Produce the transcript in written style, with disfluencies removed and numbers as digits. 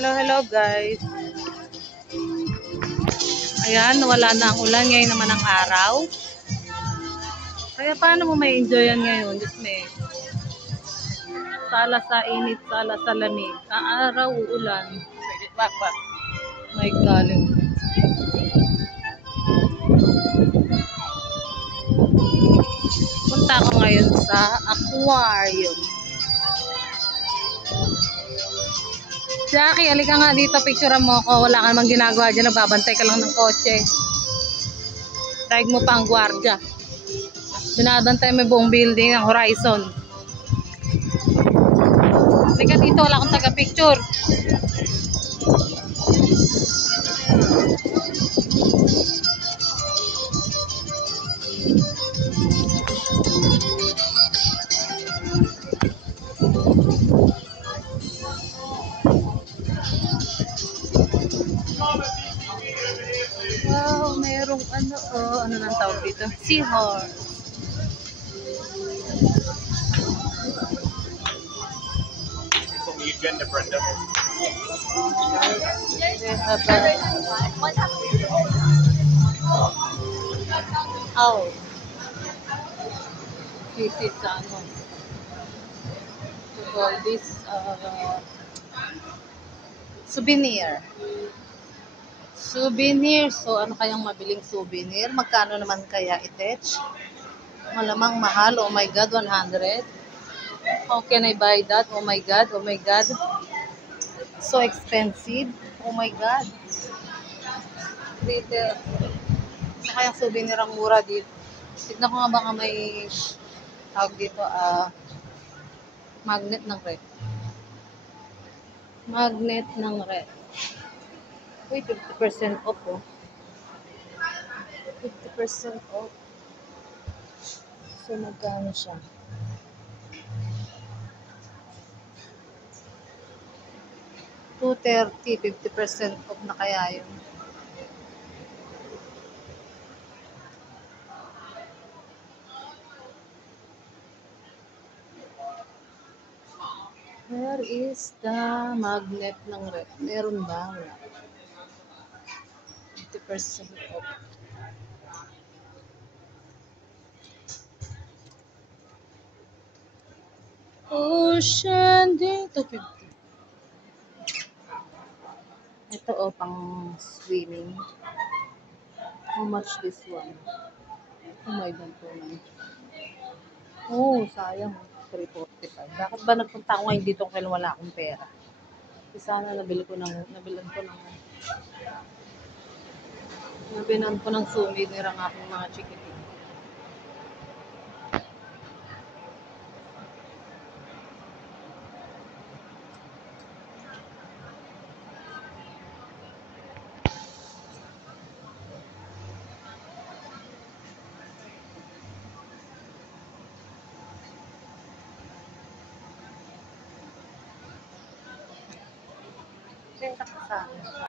Hello, hello guys. Ayan, wala na ang ulan. Ngayon naman ang araw. Kaya paano mo may enjoy yan ngayon? Diyos me. Sala sa init, sala sa lamig. Ang araw, uulan. Bak. My galing. Punta ako ngayon sa aquarium. Jackie, alika nga dito, picturean mo ako. Wala ka namang ginagawa dyan, nagbabantay ka lang ng kotse. Daig mo pa ang gwardiya. Binabantay mo yung buong building ng Horizon. Alika dito, wala akong taga-picture. Wow, mayroong ano nang tawag dito? Seahorse. Brenda. Oh. This is to call this souvenir. Souvenir. So, ano kayang mabiling souvenir? Magkano naman kaya i-attach? Malamang mahal. Oh my God, 100. How can I buy that? Oh my God, oh my God. So expensive. Oh my God. Dito. Ano kayang souvenir ang mura dito? Tignan ko nga baka may tawag dito, magnet ng ref. Magnet ng ref. Uy, 50% off oh. 50% off. So, magkano siya? $230, 50% off na kaya yun. Where is the magnet ng ref? Meron ba? Wala. 50% off. Ocean day. 250. Ito pang swimming. How much this one? Oh my God, oh, sayang. 345. Bakit ba nagpunta ako ngayon dito kung wala akong pera? Sana nabilan ko ng souvenir ang aking mga chikitin. Pera ka sana.